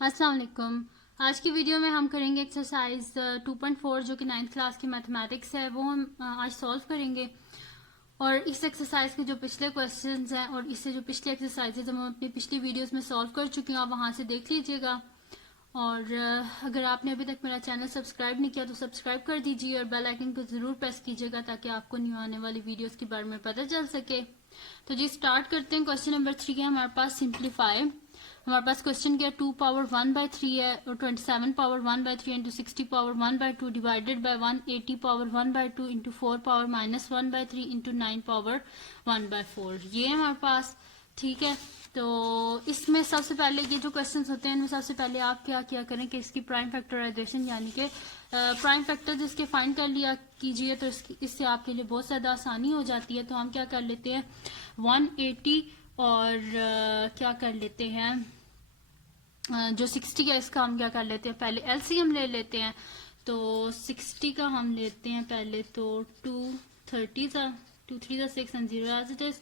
अस्सलाम वालेकुम। आज की वीडियो में हम करेंगे एक्सरसाइज 2.4 जो कि 9th क्लास की मैथमेटिक्स है, वो हम आज सॉल्व करेंगे। और इस एक्सरसाइज के जो पिछले क्वेश्चंस हैं और इससे जो पिछले एक्सरसाइजेज हम अपनी पिछली वीडियोस में सॉल्व कर चुके हैं, आप वहां से देख लीजिएगा। और अगर आपने अभी तक मेरा चैनल सब्सक्राइब नहीं किया तो सब्सक्राइब कर दीजिए और बेल आइकन को जरूर प्रेस कीजिएगा ताकि आपको न्यू आने वाली वीडियोस के बारे में पता चल सके। तो जी स्टार्ट करते हैं। क्वेश्चन नंबर 3 है हमारे पास सिंप्लीफाई। हमारे पास क्वेश्चन क्या 2 पावर 1 बाय 3 है और 27 power 1 by 3 into 60 power 1 by 2 divided by 180 power 1 by 2 into 4 power minus 1 by 3 into 9 power 1 by 4। ये है हमारे पास। ठीक है, तो इसमें सबसे पहले ये जो क्वेश्चंस होते हैं इनमें सबसे पहले आप क्या किया करें कि इसकी प्राइम फैक्टराइजेशन यानी कि प्राइम फैक्टर जिसके फाइंड कर लिया कीजिए, तो इससे आपके लिए बहुत ज़्यादा आसानी हो जाती है। तो हम क्या कर लेते हैं 180 और क्या कर लेते हैं जो 60 है इसका हम क्या कर लेते हैं पहले एलसीएम ले लेते हैं। तो 60 का हम लेते हैं पहले तो 230 2 3 6 and 0 as it is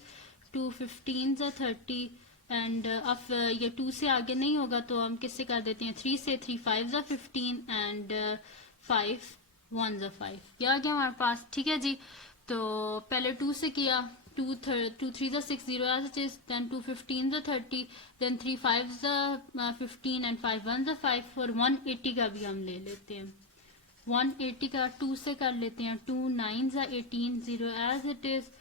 2 15 30 and अब ये 2 से आगे नहीं होगा तो हम किससे कर देते हैं 3 से 3 5 15 एंड 5 1 5 ये आ गया हमारे पास। ठीक है जी, तो पहले 2 से किया 2 3 6 0 as it is, then 2 15 30, then 3 5 15 and 5 1 5 और 180 का भी हम ले लेते हैं। 180 का 2 से कर लेते हैं 2 9 18 0 as it is,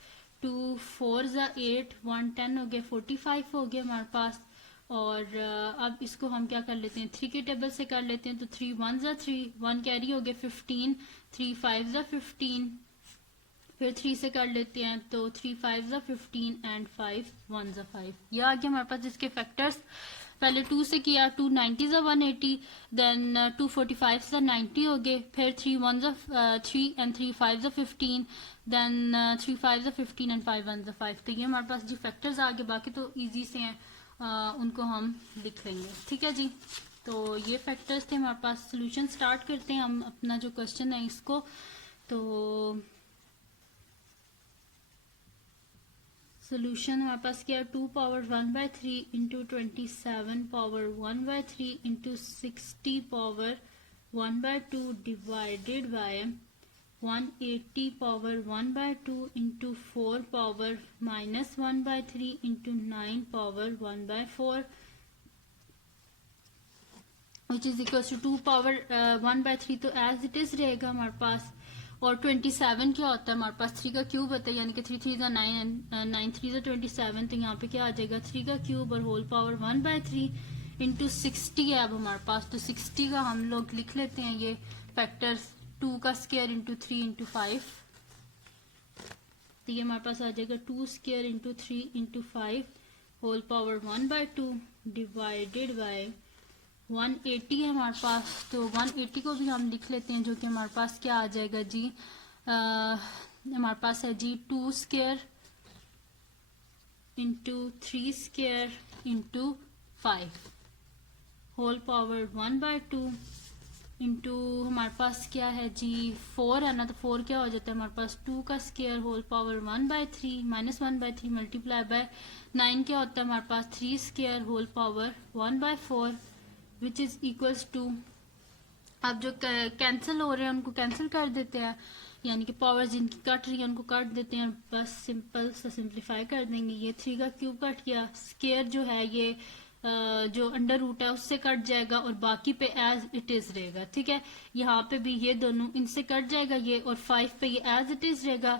2 4 8 1 10 हो गया 45 हो गया हमारे पास। और अब इसको हम क्या कर लेते हैं 3 के टेबल से कर लेते हैं तो 3 1 3 1 कैरी हो गया 15 3 5 15 फिर 3 से कर लेते हैं तो 3 5 15 एंड 5 1 5 ये आ गया हमारे पास इसके फैक्टर्स। पहले 2 से किया 2 90 180, देन 2 45 90 हो गए, फिर 3 1 3 एंड 3 5 15, देन 3 5 15 एंड 5 1 5। तो ये हमारे पास जो फैक्टर्स आ गए, बाकी तो इजी से हैं, उनको हम लिख लेंगे। ठीक है जी, तो ये फैक्टर्स थे हमारे पास। सोल्यूशन स्टार्ट करते हैं हम अपना जो क्वेश्चन है इसको। तो सोल्यूशन हमारे पास क्या 2 power 1 by 3 into 27 power 1 by 3 into 60 power 1 by 2 divided by 180 power 1 by 2 into 4 power minus 1 by 3 into 9 power 1 by 4 which is equal to 2 power 1 by 3 तो एज इट इज रहेगा हमारे पास। और 27 क्या होता है हमारे पास 3 का क्यूब होता है, यानी कि 3 3 9 9 3 27, तो यहाँ पे क्या आ जाएगा 3 का क्यूब और होल पावर 1 बाय 3 इंटू 60 है अब हमारे पास। तो 60 का हम लोग लिख लेते हैं ये फैक्टर्स 2 का स्क्वायर इंटू 3 इंटू 5, तो ये हमारे पास आ जाएगा 2 square into 3 into 5 whole power 1 by 2 divided by 180 है हमारे पास। तो 180 को भी हम लिख लेते हैं जो कि हमारे पास क्या आ जाएगा जी हमारे पास है जी 2 square into 3 square into 5 whole power 1 by 2 into हमारे पास क्या है जी 4 है ना, तो 4 क्या हो जाता है हमारे पास 2 का square whole power 1 by 3 minus 1 by 3 multiply by 9 क्या होता है हमारे पास 3 square whole power 1 by 4 which is equals to, अब जो कैंसिल हो रहे हैं उनको कैंसिल कर देते हैं, यानी कि पावर जिनकी कट रही है उनको काट देते हैं, बस सिंपल सा सिंप्लीफाई कर देंगे। ये 3 का क्यूब कट गया, स्क्वायर जो है ये जो अंडर रूट है उससे कट जाएगा और बाकी पे एज इट इज रहेगा। ठीक है, यहाँ पे भी ये दोनों इनसे कट जाएगा ये, और 5 पे ये एज इट इज रहेगा,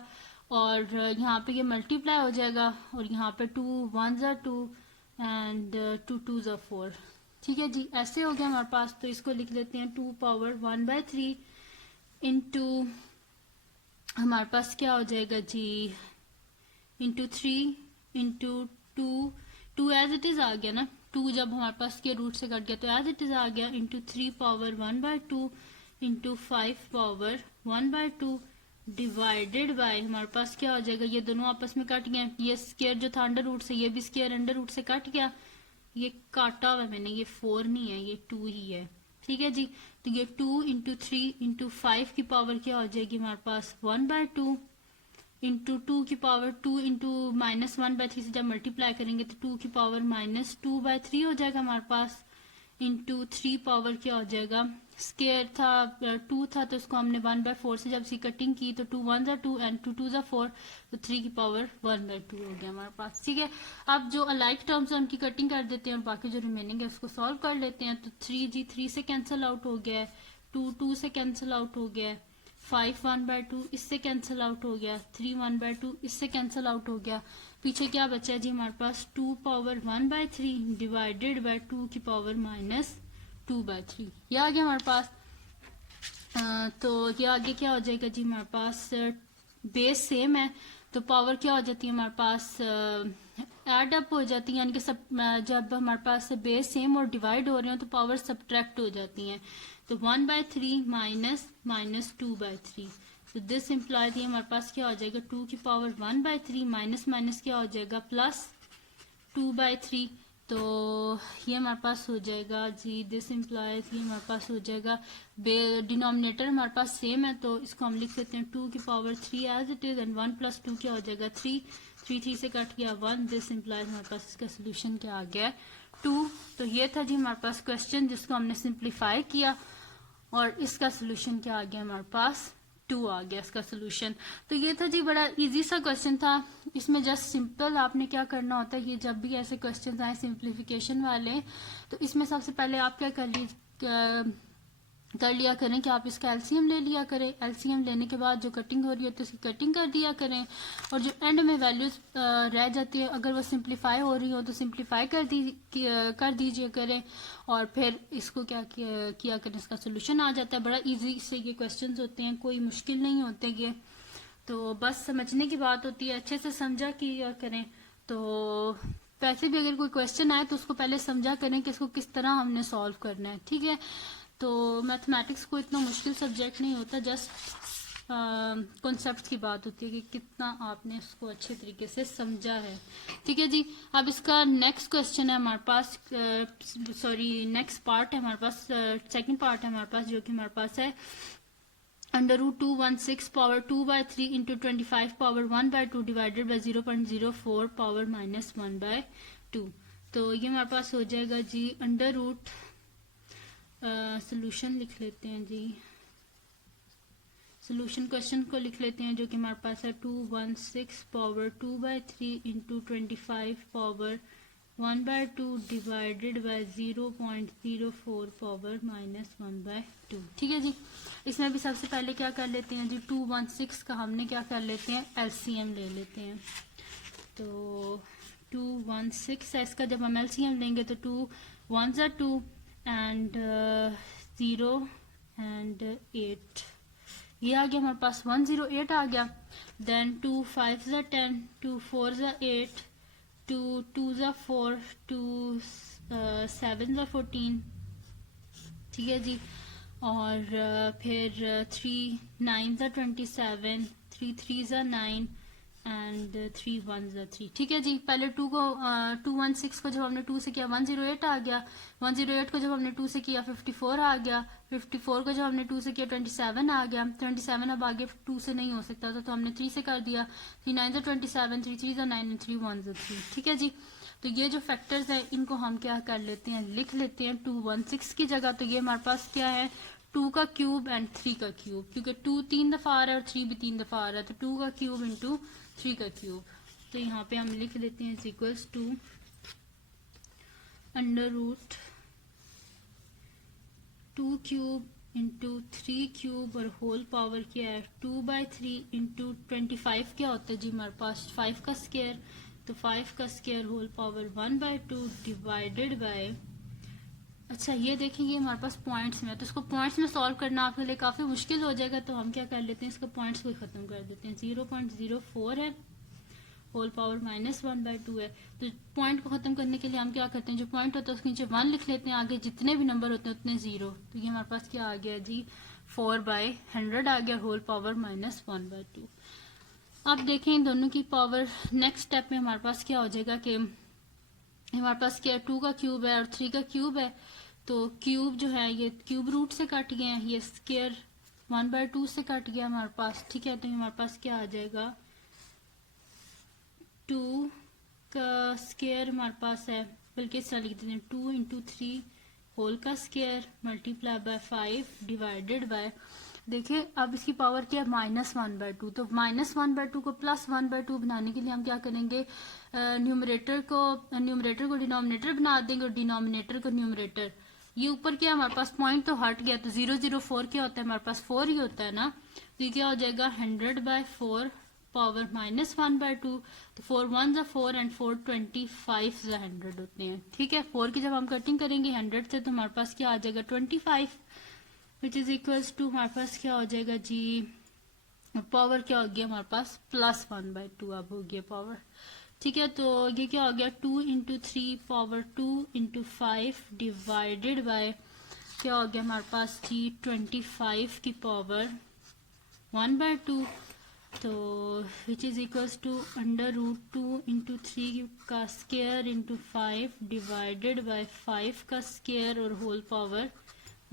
और यहाँ पे ये मल्टीप्लाई हो जाएगा, और यहाँ पे 2 1 2 एंड 2 2 4। ठीक है जी, ऐसे हो गया हमारे पास। तो इसको लिख लेते हैं 2 पावर 1 बाय 3 इंटू हमारे पास क्या हो जाएगा जी into 3 into 2 2 as it is आ गया ना, 2 जब हमारे पास के रूट से कट गया तो एज इट इज आ गया, into 3 power 1 by 2 into 5 power 1 by 2 divided by हमारे पास क्या हो जाएगा, ये दोनों आपस में कट गए, ये स्क्वायर जो था अंडर रूट से ये भी स्क्वायर अंडर रूट से कट गया, ये काटा हुआ है मैंने, ये 4 नहीं है ये 2 ही है। ठीक है जी, तो ये 2 इंटू 3 इंटू 5 की पावर क्या हो जाएगी हमारे पास 1 बाय 2 इंटू 2 की पावर 2 इंटू माइनस 1 बाय 3 से जब मल्टीप्लाई करेंगे तो 2 की पावर माइनस 2 बाय 3 हो जाएगा हमारे पास, इंटू 3 पावर क्या हो जाएगा, स्केयर था 2 था तो उसको हमने 1/4 से जब सी कटिंग की तो 2 1 2 एंड 2 2 4, तो 3 की पावर 1/2 हो गया हमारे पास। ठीक है, अब जो अलाइक टर्म्स है उनकी कटिंग कर देते हैं और बाकी जो रिमेनिंग है उसको सॉल्व कर लेते हैं। तो 3 जी 3 से कैंसिल आउट हो गया है, 2 2 से कैंसिल आउट हो गया है, 5 1/2 इससे कैंसिल आउट हो गया, 3 1/2 इससे कैंसिल आउट हो गया। पीछे क्या बचा है जी हमारे पास, 2 पावर 1/3 डिवाइडेड बाय 2 की पावर -2/3, ये आ गया हमारे पास। तो ये आगे क्या हो जाएगा जी हमारे पास, बेस सेम है तो पावर क्या हो जाती है हमारे पास, ऐड अप हो जाती है, यानी कि सब जब हमारे पास बेस सेम और डिवाइड हो रहे हो तो पावर सब्ट्रैक्ट हो जाती हैं। तो 1/3 माइनस 2/3, तो दिस इम्प्लाइज ये हमारे पास क्या हो जाएगा, 2 की पावर 1/3 माइनस माइनस क्या हो जाएगा प्लस 2/3, तो ये हमारे पास हो जाएगा जी, दिस इम्प्लाइज ये हमारे पास हो जाएगा, डिनोमिनेटर हमारे पास सेम है तो इसको हम लिख सकते हैं 2 की power 3 as it is, and 1 + 2 क्या हो जाएगा 3, 3 3 से कट गया 1, दिस इम्प्लाइज हमारे पास इसका सोल्यूशन क्या आ गया 2। तो ये था जी हमारे पास क्वेश्चन जिसको हमने सिंप्लीफाई किया और इसका सोल्यूशन क्या आ गया हमारे पास 2 आ गया इसका सोल्यूशन। तो ये था जी, बड़ा इजी सा क्वेश्चन था। इसमें जस्ट सिंपल आपने क्या करना होता है, ये जब भी ऐसे क्वेश्चन आए सिंप्लीफिकेशन वाले, तो इसमें सबसे पहले आप क्या कर लिया करें कि आप इसका एलसीएम ले लिया करें। एलसीएम लेने के बाद जो कटिंग हो रही है तो उसकी कटिंग कर दिया करें, और जो एंड में वैल्यूज रह जाती है अगर वो सिंप्लीफाई हो रही हो तो सिंप्लीफाई कर दीजिए करें, और फिर इसको क्या किया करें, इसका सोल्यूशन आ जाता है। बड़ा इजी से ये क्वेश्चंस होते हैं, कोई मुश्किल नहीं होते ये, तो बस समझने की बात होती है, अच्छे से समझा किया करें। तो वैसे भी अगर कोई क्वेश्चन आए तो उसको पहले समझा करें कि इसको किस तरह हमने सॉल्व करना है। ठीक है, तो मैथमेटिक्स को इतना मुश्किल सब्जेक्ट नहीं होता, जस्ट कॉन्सेप्ट की बात होती है कि कितना आपने इसको अच्छे तरीके से समझा है। ठीक है जी, अब इसका नेक्स्ट क्वेश्चन है हमारे पास, नेक्स्ट पार्ट है हमारे पास, सेकंड पार्ट है हमारे पास, जो कि हमारे पास है √216 power 2/3 into 25 power 1/2 divided by 0.04 power -1/2। तो ये हमारे पास हो जाएगा जी अंडर रूट, सोल्यूशन लिख लेते हैं जी, सोल्यूशन क्वेश्चन को लिख लेते हैं जो कि हमारे पास है 216 power 2/3 into 25 power 1/2 divided by 0.04 power -1/2। ठीक है जी, इसमें भी सबसे पहले क्या कर लेते हैं जी, 216 का हमने क्या कर लेते हैं, एलसीएम ले लेते हैं। तो 216 है, इसका जब हम एलसीएम लेंगे तो 2 1 2 एंड 0 एंड 8, ये आ गया हमारे पास 108 आ गया। देन 2 5 10, 2 4 8, 2 2 4, 2 7 14। ठीक है जी, और फिर 3 9 27, 3 3 9 एंड 3 1 3। ठीक है जी, पहले 216 को जब हमने 2 से किया 108 आ गया, 108 को जब हमने 2 से किया 54 आ गया, 54 को जब हमने 2 से किया 27 आ गया, 27 अब आगे 2 से नहीं हो सकता था तो हमने 3 से कर दिया, 3 9 27, 3 3 9 एंड 3 1 3। ठीक है जी, तो ये जो फैक्टर्स हैं इनको हम क्या कर लेते हैं, लिख लेते हैं 216 की जगह। तो ये हमारे पास क्या है, 2 का क्यूब एंड 3 का क्यूब, क्योंकि 2 3 दफा आ रहा है और 3 भी 3 दफा आ रहा है, तो 2 का क्यूब इंटू 3 का क्यूब। तो यहाँ पे हम लिख लेते हैं equals to under root 2 cube into 3 cube और होल पावर क्या है 2/3 इंटू 25 क्या होता है जी हमारे पास 5 का स्क्वायर, तो 5 का square whole power 1/2 divided by, अच्छा ये देखेंगे हमारे पास पॉइंट्स में, तो इसको पॉइंट्स में सॉल्व करना आपके लिए काफ़ी मुश्किल हो जाएगा, तो हम क्या कर लेते हैं इसको पॉइंट्स को ख़त्म कर देते हैं। 0.04 है, होल पावर -1/2 है, तो पॉइंट को ख़त्म करने के लिए हम क्या करते हैं, जो पॉइंट होता है उसके नीचे 1 लिख लेते हैं, आगे जितने भी नंबर होते हैं उतने 0। तो ये हमारे पास क्या आ गया जी 4/100 आ गया, होल पावर -1/2। अब देखें इन दोनों की पावर, नेक्स्ट स्टेप में हमारे पास क्या हो जाएगा कि हमारे पास क्या 2 का क्यूब है और 3 का क्यूब है, तो क्यूब जो है ये क्यूब रूट से कट गए हैं, ये स्क्वायर 1/2 से कट गया हमारे पास। ठीक है, तो हमारे पास क्या आ जाएगा 2 का स्क्वायर हमारे पास है, बल्कि इस तरह लिख देते हैं 2 इंटू 3 होल का square multiply by 5 divided by, देखिए अब इसकी पावर क्या है -1/2, तो -1/2 को +1/2 बनाने के लिए हम क्या करेंगे, न्यूमरेटर को डिनोमिनेटर बना देंगे और डिनोमिनेटर को न्यूमरेटर। ये ऊपर क्या है हमारे पास पॉइंट तो हट गया, तो 004 क्या होता है हमारे पास 4 ही होता है ना, तो ये क्या हो जाएगा 100/4 पावर -1/2, तो 4 1 ज़ा 4 एंड 4 25 ज़ा 100 होते हैं। ठीक है, 4 की जब हम कटिंग करेंगे 100 से तो हमारे पास क्या आ जाएगा 25, विच इज इक्वल्स टू हमारे पास क्या हो जाएगा जी, पावर क्या हो गया हमारे पास +1/2 अब हो गया पावर। ठीक है, तो ये क्या हो गया 2 × 3 पावर 2 × 5 डिवाइडेड बाय क्या हो गया हमारे पास जी 25 की पावर 1/2, तो विच इज इक्वल्स टू √2 × 3 का स्क्वायर × 5 डिवाइडेड बाय 5 का स्क्वायर और होल पावर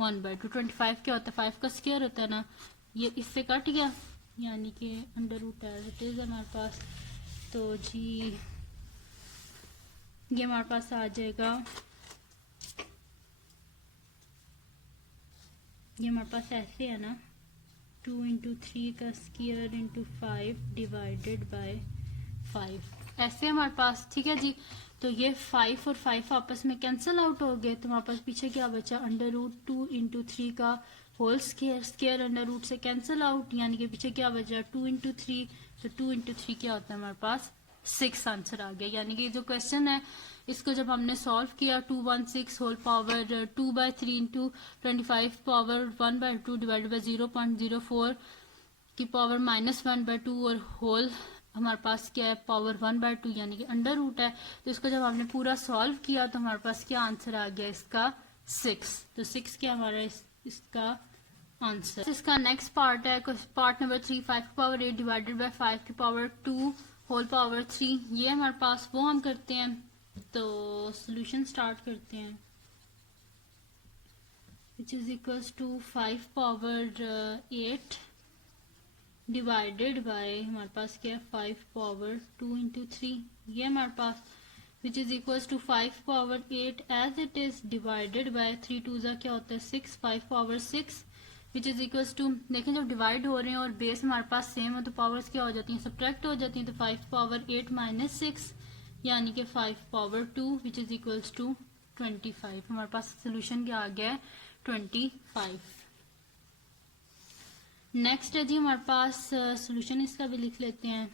1/2। 25 क्या होता है 5 का स्क्वायर होता है ना, ये इससे कट गया यानी कि √, एज इट इज हमारे पास, तो जी ये हमारे पास आ जाएगा, ये हमारे पास ऐसे है ना 2 × 3 का स्क्वायर × 5 डिवाइडेड बाय 5 ऐसे हमारे पास। ठीक है जी, तो ये 5 और 5 आपस में कैंसिल आउट हो गए, तो हमारे पास पीछे क्या बचा √2 × 3 का होल स्क्वायर, स्क्वायर √, से कैंसिल आउट, यानी कि पीछे क्या बचा 2 × 3, तो 2 × 3 क्या होता है हमारे पास 6 आंसर आ गया। यानी कि जो क्वेश्चन है इसको जब हमने सॉल्व किया 216 whole power 2/3 × 25 power 1/2 divided by 0.04 की पावर -1/2 और होल हमारे पास क्या है पावर 1/2 यानी कि √, है, तो इसको जब हमने पूरा सॉल्व किया तो हमारे पास क्या आंसर आ गया इसका 6, तो 6 क्या हमारा इसका आंसर। इसका नेक्स्ट पार्ट है पार्ट नंबर 3, 5 की पावर 8 डिवाइडेड बाय 5 की पावर 2 होल पावर 3, ये हमारे पास वो हम करते हैं, तो सॉल्यूशन स्टार्ट करते हैं, which is equals to 5 power 8 divided by हमारे पास क्या है 5 पावर 2 × 3, ये हमारे पास which is equals to 5 power 8 as it is divided by 3 2 ज़ा क्या होता है 6, 5 power 6 which is equals to, देखें जब डिवाइड हो रहे हैं और बेस हमारे पास सेम है तो पावर्स क्या हो जाती हैं सब्ट्रैक्ट हो जाती हैं, तो 5 पावर 8 - 6 यानी कि 5 power 2 which is equals to 25, हमारे पास सोल्यूशन क्या आ गया है 25। नेक्स्ट है जी हमारे पास सोल्यूशन इसका भी लिख लेते हैं।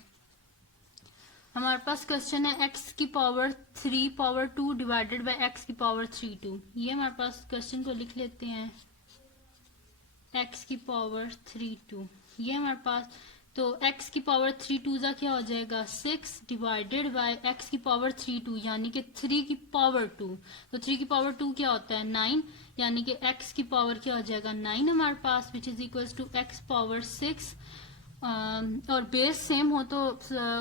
हमारे पास क्वेश्चन है x की power 3 power 2 divided bye x की पावर 3 2, ये हमारे पास क्वेश्चन को लिख लेते हैं x की पावर 3 2, ये हमारे पास, तो x की पावर 3 2 ज़ा क्या हो जाएगा 6 डिवाइडेड बाय x की पावर 3 2 यानी कि 3 की पावर 2, तो 3 की पावर 2 क्या होता है 9, यानी कि x की पावर क्या हो जाएगा 9 हमारे पास, which is equals to x power 6, और बेस सेम हो तो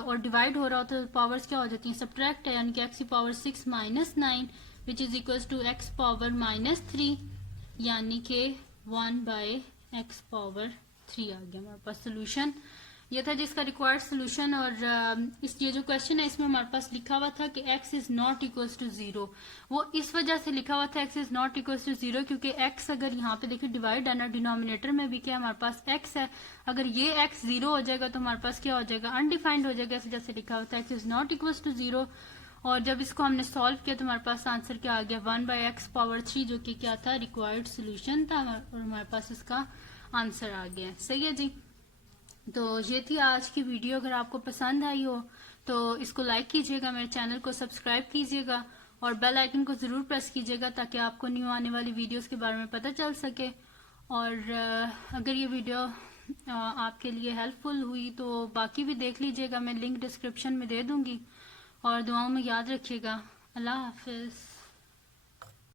और डिवाइड हो रहा हो तो पावर्स क्या हो जाती हैं सब्ट्रैक्ट है, यानी कि x की power 6 - 9 which is equals to x power -3 यानी कि 1/x पावर 3 आ गया हमारे पास सोल्यूशन। ये था जिसका रिक्वायर्ड सोल्यूशन, और इस ये जो क्वेश्चन है इसमें हमारे पास लिखा हुआ था कि x is not equals to 0, वो इस वजह से लिखा हुआ था x is not equals to 0 क्योंकि x अगर यहाँ पे देखिए डिवाइड है ना, डिनोमिनेटर में भी क्या हमारे पास x है, अगर ये x 0 हो जाएगा तो हमारे पास क्या हो जाएगा अनडिफाइंड हो जाएगा, इस वजह से लिखा हुआ था x is not equals to 0, और जब इसको हमने सॉल्व किया तो हमारे पास आंसर क्या आ गया 1/x पावर 3 जो कि क्या था रिक्वायर्ड सोल्यूशन था, और हमारे पास इसका आंसर आ गया। सही है जी, तो ये थी आज की वीडियो। अगर आपको पसंद आई हो तो इसको लाइक कीजिएगा, मेरे चैनल को सब्सक्राइब कीजिएगा और बेल आइकन को ज़रूर प्रेस कीजिएगा ताकि आपको न्यू आने वाली वीडियोस के बारे में पता चल सके। और अगर ये वीडियो आपके लिए हेल्पफुल हुई तो बाकी भी देख लीजिएगा, मैं लिंक डिस्क्रिप्शन में दे दूंगी, और दुआओं में याद रखिएगा। अल्लाह हाफिज़।